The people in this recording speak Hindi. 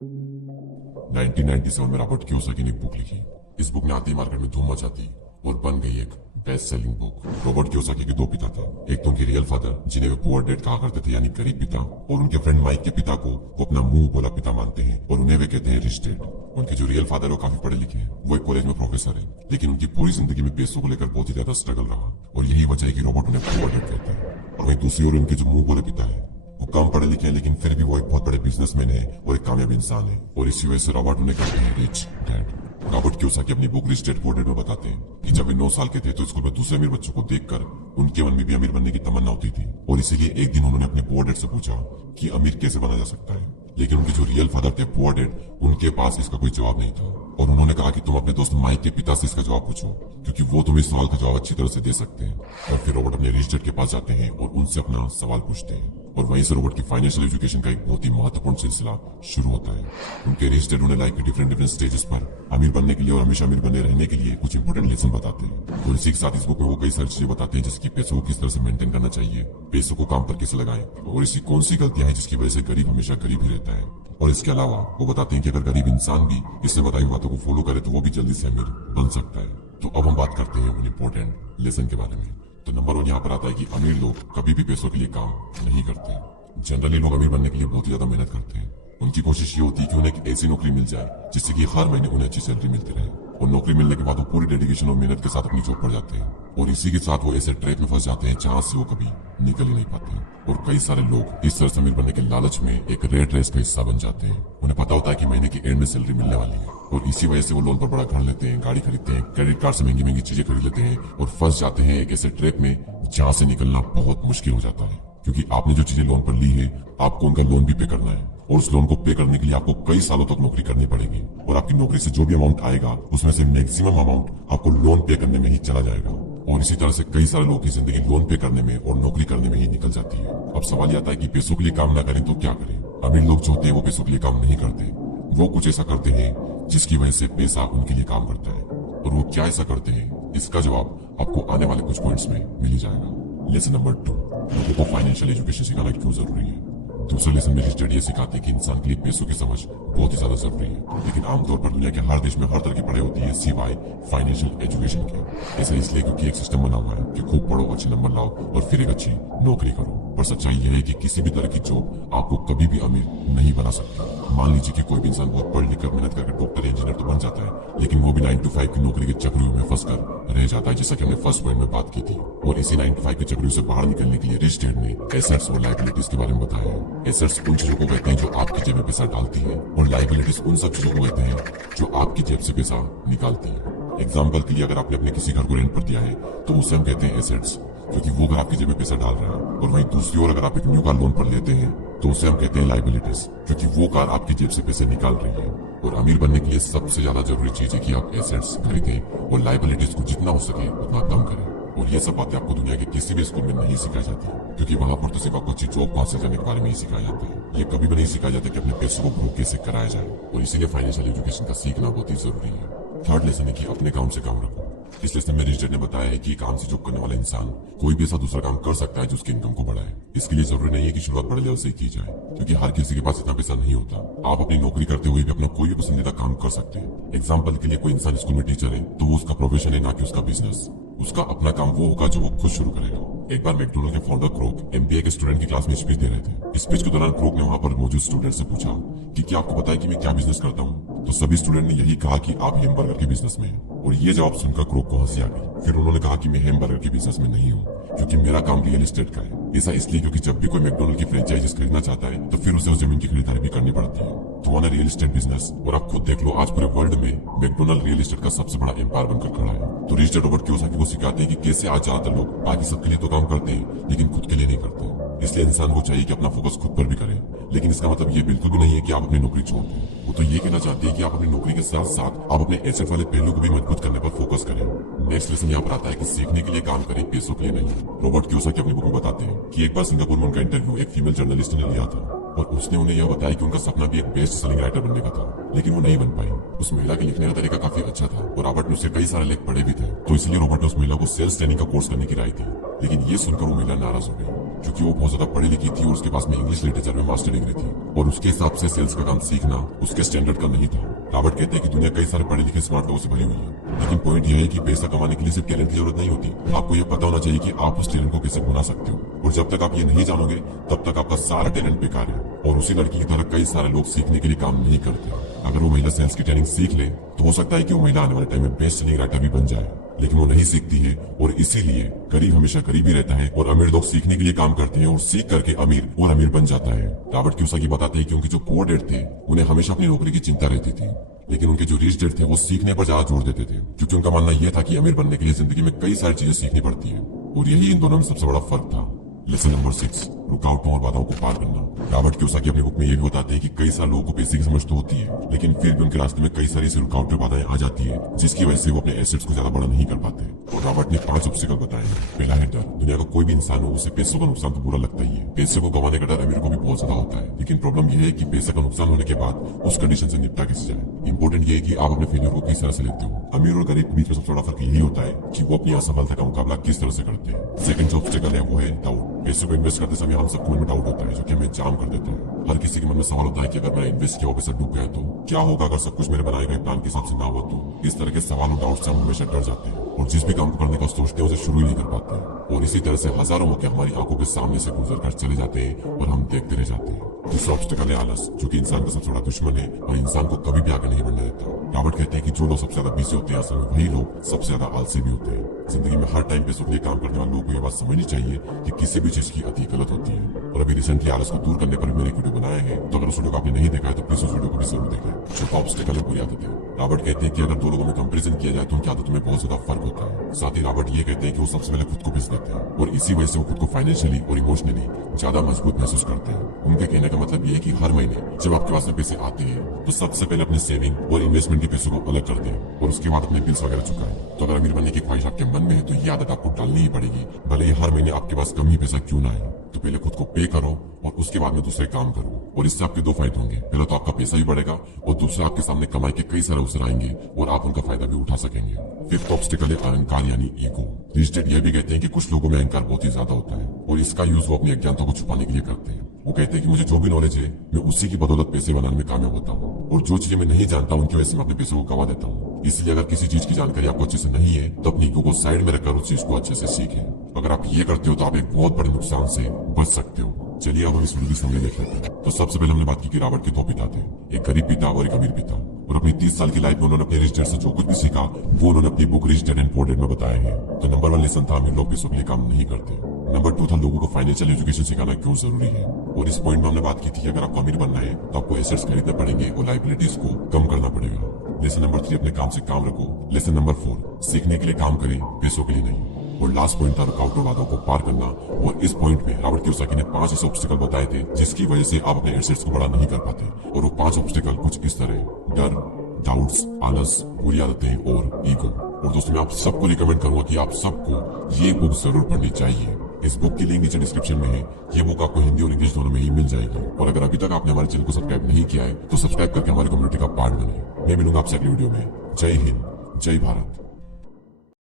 1997 में रॉबर्ट कियोसाकी ने एक बुक लिखी। इस बुक ने आती मार्केट में धूम मचाती और बन गई एक best selling book. Robert Kiyosaki के दो पिता थे। एक तो उनके रियल फादर, जिन्हें वे पुअर डैड कहा करते थे, यानी गरीब पिता, और उनके फ्रेंड माइक के पिता को वो अपना मुंह बोला पिता मानते हैं और उन्हें वे कहते हैं रिच डैड। उनके जो रियल फादर वो काफी पढ़े लिखे हैं, वो एक कॉलेज में प्रोफेसर है, लेकिन उनकी पूरी जिंदगी में पैसों को लेकर बहुत ही ज्यादा स्ट्रगल रहा और यही वजह है कि रॉबर्ट उन्हें पुअर डैड कहते हैं। और वही दूसरी ओर उनके जो मुंह बोले पिता है, वो कम पढ़े लिखे हैं, लेकिन फिर भी वो एक बहुत बड़े बिजनेसमैन है और एक कामयाब इंसान है, और इसी वजह से रॉबर्ट उन्हें कहते हैं रिच डैड। रॉबर्ट कियोसाकी अपनी book rich dad poor dad में बताते हैं कि जब वे 9 साल के थे तो स्कूल में दूसरे अमीर बच्चों को देखकर उनके मन में भी अमीर बनने की तमन्ना होती थी, और इसीलिए एक दिन उन्होंने अपने पुअर डैड से पूछा कि अमीर कैसे बना जा सकता है। लेकिन उनके जो रियल फादर थे पुअर डैड, उनके पास इसका कोई जवाब नहीं था, और उन्होंने कहा कि तुम अपने दोस्त माइक के पिता से इसका जवाब पूछो, क्योंकि वो तुम्हें इस सवाल का जवाब अच्छी तरह से दे सकते हैं। और फिर रॉबर्ट अपने रिच डैड के पास जाते हैं और उनसे अपना सवाल पूछते हैं, और वहीं से रॉबर्ट की फाइनेंशियल एजुकेशन का एक बहुत ही महत्वपूर्ण सिलसिला शुरू होता है। उनके रिच डैड उन्हें लाइफ के डिफरेंट स्टेजेस पर अमीर बनने के लिए और हमेशा अमीर बने रहने के लिए कुछ इंपोर्टेंट लेसन बताते हैं। और इसी के साथ इस बुक में वो कई सारी चीजें बताते हैं, जैसे कि पैसों को किस तरह से मेंटेन करना चाहिए, पैसों को काम पर कैसे लगाएं, और ऐसी कौन सी गलतियां हैं जिसकी वजह से गरीब हमेशा गरीब ही रहता है। और इसके अलावा वो बताते हैं कि अगर गरीब इंसान भी इससे बताई हुई बातों को फॉलो करे तो वो भी जल्दी से अमीर बन सकता है। तो अब हम बात करते हैं उन इंपॉर्टेंट लेसन के बारे में। तो नंबर 1 यहाँ पर आता है कि अमीर लोग कभी भी पैसों के लिए काम नहीं करते। जनरली लोग अमीर बनने के लिए बहुत ही ज्यादा मेहनत करते हैं। उनकी कोशिश ये होती है कि उन्हें एक ऐसी नौकरी मिल जाए जिससे कि हर महीने उन्हें अच्छी सैलरी मिलती रहे, और नौकरी मिलने के बाद वो पूरी डेडिकेशन और मेहनत के साथ अपनी जॉब पर जाते हैं, और इसी के साथ वो ऐसे ट्रैप में फंस जाते हैं जहां से वो कभी निकल ही नहीं पाते। और कई सारे लोग इस तरह से अमीर बनने के लालच में एक रेट रेस का हिस्सा बन जाते हैं। उन्हें पता होता है कि महीने की एंड में सैलरी मिलने वाली है, और इसी वजह से वो लोन पर बड़ा घर लेते हैं, गाड़ी खरीदते हैं, क्रेडिट कार्ड से महंगी महंगी चीजें खरीद लेते हैं, और फंस जाते हैं एक ऐसे ट्रैप में जहां से निकलना बहुत मुश्किल हो जाता है। क्योंकि आपने जो चीजें लोन पर ली है, आपको उनका लोन भी पे करना है, और उस लोन को पे करने के लिए आपको कई सालों तक नौकरी करनी पड़ेगी, और आपकी नौकरी से जो भी अमाउंट आएगा उसमें से मैक्सिमम अमाउंट आपको लोन पे करने में ही चला जाएगा। और इसी तरह से कई सारे लोगों की जिंदगी लोन पे करने में और नौकरी करने में ही निकल जाती है। अब सवाल आता है कि पैसों के लिए काम ना करें तो क्या करें। अमीर लोग जो होते हैं वो पैसों के लिए काम नहीं करते, वो कुछ ऐसा करते हैं जिसकी वजह से पैसा उनके लिए काम करता है। और वो क्या ऐसा करते हैं, इसका जवाब आपको आने वाले कुछ पॉइंट्स में मिल ही जाएगा। लेसन नंबर 2, लोगों को फाइनेंशियल एजुकेशन सिखाना क्यों जरूरी है। दूसरे लेसन में रिच डैड ये सिखाते हैं कि इंसान के लिए पैसों की समझ बहुत ही ज्यादा जरूरी है, लेकिन आमतौर पर दुनिया के हर देश में हर तरह की पढ़ाई होती है सिवाय फाइनेंशियल एजुकेशन के। ऐसा इसलिए क्योंकि एक सिस्टम बना हुआ है कि खूब पढ़ो, अच्छे नंबर लाओ और फिर एक अच्छी नौकरी करो। पर सच्चाई यह है कि किसी भी तरह की जॉब आपको कभी भी अमीर नहीं बना सकती। मान लीजिए कि कोई भी इंसान बहुत पढ़ लिख कर मेहनत करके डॉक्टर इंजीनियर तो बन जाता है, लेकिन वो भी 9 to 5 की नौकरी के चक्रियों में फंसकर रह जाता है, जैसा कि हमने फर्स्ट पॉइंट में बात की थी। और इसी 9 to 5 के चक्रियों से बाहर निकलने के लिए रिच डैड ने एसेट्स और लायबिलिटीज के बारे में बताया है। एसेट्स उन चीजों को कहते हैं जो आपकी जेब में पैसा डालती है, और लायबिलिटीज उन सब चीजों को कहते हैं जो आपकी जेब से पैसा निकालती है। एग्जाम्पल के लिए अगर आपने अपने किसी घर को रेंट पर दिया है तो उसे हम कहते हैं एसेट्स, क्योंकि वो घर आपकी जेब में पैसा डाल रहा है। और वहीं दूसरी ओर अगर आप एक न्यू कार लोन पर लेते हैं तो उसे हम कहते हैं लायबिलिटीज, क्योंकि वो कार आपकी जेब से पैसे निकाल रही है। और अमीर बनने के लिए सबसे ज्यादा जरूरी चीज है कि आप एसेट्स खरीदें और लायबिलिटीज को जितना हो सके उतना कम करें। और ये सब बातें आपको दुनिया के किसी भी स्कूल में नहीं सिखाई जाती, क्योंकि वहाँ पर तो सिर्फ आपको अच्छी जॉब हासिल करने के बारे में ही सिखाया जाता है। ये कभी भी नहीं सिखाया जाता कि अपने पैसों को ग्रो कैसे कराया जाए, और इसीलिए फाइनेंशियल एजुकेशन का सीखना बहुत ही जरूरी है। थर्ड लेसन है कि अपने काम से काम रखो। इस लेसन में रिच डैड ने बताया है कि काम से जॉब करने वाला इंसान कोई भी ऐसा दूसरा काम कर सकता है जो उसकी इनकम को बढ़ाए। इसके लिए जरूरी नहीं है कि शुरुआत बड़े लेवल से ही की जाए, क्योंकि हर किसी के पास इतना पैसा नहीं होता। आप अपनी नौकरी करते हुए भी अपना कोई भी पसंदीदा काम कर सकते हैं। एग्जाम्पल के लिए कोई इंसान स्कूल में टीचर है तो वो उसका प्रोफेशन है, ना कि उसका बिजनेस। उसका अपना काम वो होगा जो वो खुद शुरू करेगा। एक बार मैकडॉनल्ड के फाउंडर क्रोक एमबीए के स्टूडेंट की क्लास में स्पीच दे रहे थे। स्पीच के दौरान क्रोक ने वहाँ पर मौजूद स्टूडेंट से पूछा कि क्या आपको पता है कि मैं क्या बिजनेस करता हूँ। तो सभी स्टूडेंट ने यही कहा कि आप हैमबर्गर के बिजनेस में हैं। और ये जवाब सुनकर क्रोक को हंसी आ गई। फिर उन्होंने कहा कि मैं हैमबर्गर के बिजनेस में नहीं हूँ, क्योंकि मेरा काम रियल एस्टेट का है। ऐसा इसलिए क्योंकि जब भी कोई मैकडॉनल्ड की फ्रेंचाइजीज खरीदना चाहता है तो फिर उसे उस जमीन की खरीदारी भी करनी पड़ती है। तो वहाँ रियल एस्टेट बिजनेस, और आप खुद देख लो आज पूरे वर्ल्ड में मैकडॉनल्ड रियल एस्टेट का सबसे बड़ा एम्पायर बनकर खड़ा है। तो रिच डैड रॉबर्ट कियोसाकी वो सिखाते हैं कि कैसे आज ज्यादातर लोग बाकी सबके लिए तो काम करते हैं लेकिन खुद के लिए नहीं करते। इसलिए इंसान को चाहिए कि अपना फोकस खुद पर भी करे, लेकिन इसका मतलब ये बिल्कुल भी नहीं है कि आप अपनी नौकरी छोड़ दें। वो तो ये कहना चाहते हैं कि आप अपनी नौकरी के साथ साथ आप अपने एसेट वाले पहलू को भी मजबूत करने पर फोकस करें। नेक्स्ट लेसन यहाँ पर आता है कि सीखने के लिए काम करें, पैसों के लिए नहीं। रॉबर्ट कियोसाकी अपनी बुक में बताते हैं कि एक बार सिंगापुर में उनका इंटरव्यू एक फीमेल जर्नलिस्ट ने लिया था, और उसने उन्हें यह बताया कि उनका सपना भी एक बेस्ट सेलिंग राइटर बनने का था, लेकिन वो नहीं बन पाई। उस महिला के लिखने का तरीका काफी अच्छा था और रॉबर्ट ने उससे कई सारे लेख पढ़े भी थे, तो इसलिए रॉबर्ट ने उस महिला को सेल्स ट्रेनिंग का कोर्स करने की राय दी। लेकिन ये सुनकर वो महिला नाराज हो गई। क्योंकि वो बहुत ज्यादा पढ़ी लिखी थी और उसके पास में इंग्लिश लिटरेचर में मास्टर डिग्री थी और उसके हिसाब से सेल्स का काम सीखना उसके स्टैंडर्ड का नहीं था। रॉबर्ट कहते हैं कि दुनिया कई सारे पढ़े लिखे स्मार्ट लोगों से भरी हुई है, लेकिन पॉइंट यह है कि पैसा कमाने के लिए सिर्फ टैलेंट की जरूरत नहीं होती। आपको यह पता होना चाहिए कि आप उस टैलेंट को कैसे भुना सकते हो, और जब तक आप ये नहीं जानोगे तब तक आपका सारा टैलेंट बेकार है। और उसी लड़की की तरह कई सारे लोग सीखने के लिए काम नहीं करते। अगर वो महिला सेल्स की ट्रेनिंग सीख ले तो हो सकता है कि वो महिला आने वाले टाइम में बेस्ट सेलिंग राइटर भी बन जाए, लेकिन वो नहीं सीखती है और इसीलिए गरीब हमेशा गरीब ही रहता है और अमीर लोग सीखने के लिए काम करते हैं और सीख करके अमीर और अमीर बन जाता है। रॉबर्ट कियोसाकी बताते हैं कि उनके जो पुअर डैड थे उन्हें हमेशा अपनी नौकरी की चिंता रहती थी, लेकिन उनके जो रिच डैड थे वो सीखने पर ज्यादा जोर देते थे, क्योंकि उनका मानना यह था कि अमीर बनने के लिए जिंदगी में कई सारी चीजें सीखनी पड़ती है। और यही इन दोनों में सबसे बड़ा फर्क था। लेसन नंबर 6, रुकावटों और बाधाओं को पार करना। रॉबर्ट कियोसाकी अपनी बुक में ये भी बताते हैं कि कई सारे लोगों को पैसे की समझ तो होती है, लेकिन फिर भी उनके रास्ते में कई सारी ऐसी रुकावटें बाधाएं आ जाती है जिसकी वजह से वो अपने एसेट्स को ज्यादा बड़ा नहीं कर पाते। और रॉबर्ट ने 5 ऑब्स्टिकल बताए हैं। पहला है डर। दुनिया का कोई भी इंसान हो उसे पैसों का नुकसान तो बुरा लगता ही है। पैसे को गंवाने का डर अमीर को भी बहुत ज्यादा होता है, लेकिन प्रॉब्लम यह है कि पैसे का नुकसान होने के बाद उस कंडीशन से निपटा कैसे जाए। इंपॉर्टेंट ये है कि आप अपने फेलियर को किस तरह से लेते हो। अमीर और गरीब के बीच में सबसे बड़ा फर्क यही होता है कि वो अपनी असफलता का मुकाबला किस तरह से करते हैं। सेकंड जो ऑब्स्टिकल है वो है डाउट। पैसे को इन्वेस्ट करते समय हम सबको मन में डाउट होता है जो कि हमें जाम कर देता है। हर किसी के मन में सवाल होता है कि अगर मैंने इन्वेस्ट किया पैसा डूब गया तो क्या होगा, अगर सब कुछ मेरे बनाए गए प्लान के हिसाब से ना हो तो। इस तरह के सवाल और डाउट से हम हमेशा डर जाते हैं और जिस भी काम को करने का सोचते हैं उसे शुरू ही नहीं कर पाते हैं। और इसी तरह से हजारों मौके हमारी आंखों के सामने से गुजर कर चले जाते हैं और हम देखते रह जाते हैं। दूसरा ऑब्स्टिकल है आलस, जो कि इंसान का सबसे बड़ा दुश्मन है और इंसान को कभी भी आगे नहीं बढ़ने देता। रॉबर्ट कहते हैं कि जो लोग सबसे ज्यादा बिजी होते हैं असल में वही लोग सबसे ज्यादा आलसी भी होते हैं। जिंदगी में हर टाइम पैसों के लिए काम करने वाले लोगों को यह बात समझनी चाहिए कि किसी भी चीज की अति गलत होती है। और अभी रिसेंटली आलस को दूर करने पर मैंने एक वीडियो बनाया है, तो अगर उस वीडियो को आपने नहीं देखा है तो प्लीज उस वीडियो को भी जरूर देखें। चौथा ऑब्स्टिकल है बुरी आदतें। रॉबर्ट कहते हैं कि अगर दो लोगों में कंपैरिजन किया जाए तो उनकी आदतों में बहुत ज्यादा फर्क होता है। साथ ही रॉबर्ट ये कहते हैं कि वो सबसे पहले खुद को बेच देते हैं और इसी वजह से वो खुद को फाइनेंशियली और इमोशनली ज्यादा मजबूत महसूस करते हैं। उनके कहने का मतलब ये है कि हर महीने जब आपके पास में पैसे आते हैं तो सबसे पहले अपने सेविंग और इन्वेस्टमेंट के पैसों को अलग करते हैं और उसके बाद अपने बिल्स वगैरह चुकाएं। तो अगर अमीर बनने की ख्वाहिश आपके मन में है तो ये आदत आपको डालनी ही पड़ेगी, भले ही हर महीने आपके पास कम ही पैसा क्यों ना आए। तो पहले खुद को पे करो और उसके बाद में दूसरे काम करो, और इससे आपके 2 फायदे होंगे। पहला तो आपका पैसा भी बढ़ेगा और दूसरा आपके सामने कमाई के कई सारे अवसर आएंगे और आप उनका फायदा भी उठा सकेंगे। फिफ्थ ऑब्स्टिकल है अहंकार यानी ईगो। रिच डैड यह भी कहते हैं कि कुछ लोगों में अहंकार बहुत ही ज्यादा होता है और इसका यूज वो अपनी अज्ञानता को छुपाने के लिए करते हैं। वो कहते हैं कि मुझे जो भी नॉलेज है मैं उसी की बदौलत पैसे बनाने में कामयाब होता हूँ, और जो चीजें मैं नहीं जानता उनकी वजह से मैं अपने पैसों को गवा देता हूँ। इसलिए अगर किसी चीज की जानकारी आपको अच्छे से नहीं है तो अपनी ईगो को साइड में रखकर उस चीज को अच्छे से सीखें। अगर आप ये करते हो तो आप एक बहुत बड़े नुकसान से बच सकते हो। चलिए अब हम इस वीडियो की समरी देख लेते हैं। तो सबसे पहले हमने बात की कि रॉबर्ट के 2 पिता थे, एक गरीब पिता और एक अमीर पिता, और अपनी 30 साल की लाइफ में उन्होंने अपने रिच डैड से जो कुछ भी सीखा वो उन्होंने अपनी book rich dad and poor dad में बताया है। तो नंबर 1 लेसन था अमीर लोग पैसों के लिए काम नहीं करते। नंबर 2 था लोगों को फाइनेंशियल एजुकेशन सिखाना क्यों जरूरी है, और इस पॉइंट में हमने बात की थी कि अगर आपको अमीर बनना है तो आपको एसेट्स खरीदने पड़ेंगे और लाइबिलिटीज को कम करना पड़ेगा। लेसन नंबर 3 अपने काम से काम रखो। लेसन नंबर 4 सीखने के लिए काम करें, पैसों के लिए नहीं। और लास्ट पॉइंट था रुकावटों बाधाओं को पार करना, और इस पॉइंट में रॉबर्ट कियोसाकी ने 5 ऐसे ऑब्स्टिकल बताए थे जिसकी वजह से आप अपने एसेट्स को बड़ा नहीं कर पाते। और वो 5 ऑब्स्टिकल कुछ इस तरह: डर, डाउट्स, आलस, बुरी आदतें और ईगो। और दोस्तों मैं आप सबको रिकमेंड करूंगा कि आप सबको ये बुक जरूर पढ़नी चाहिए। इस बुक की लिंक नीचे डिस्क्रिप्शन में है। ये बुक आपको हिंदी और इंग्लिश दोनों में ही मिल जाएगी। और अगर अभी तक आपने हमारे चैनल को सब्सक्राइब नहीं किया है तो सब्सक्राइब करके हमारी कम्युनिटी का पार्ट बने। मैं मिलूंगा आपसे अगली वीडियो में। जय हिंद, जय भारत।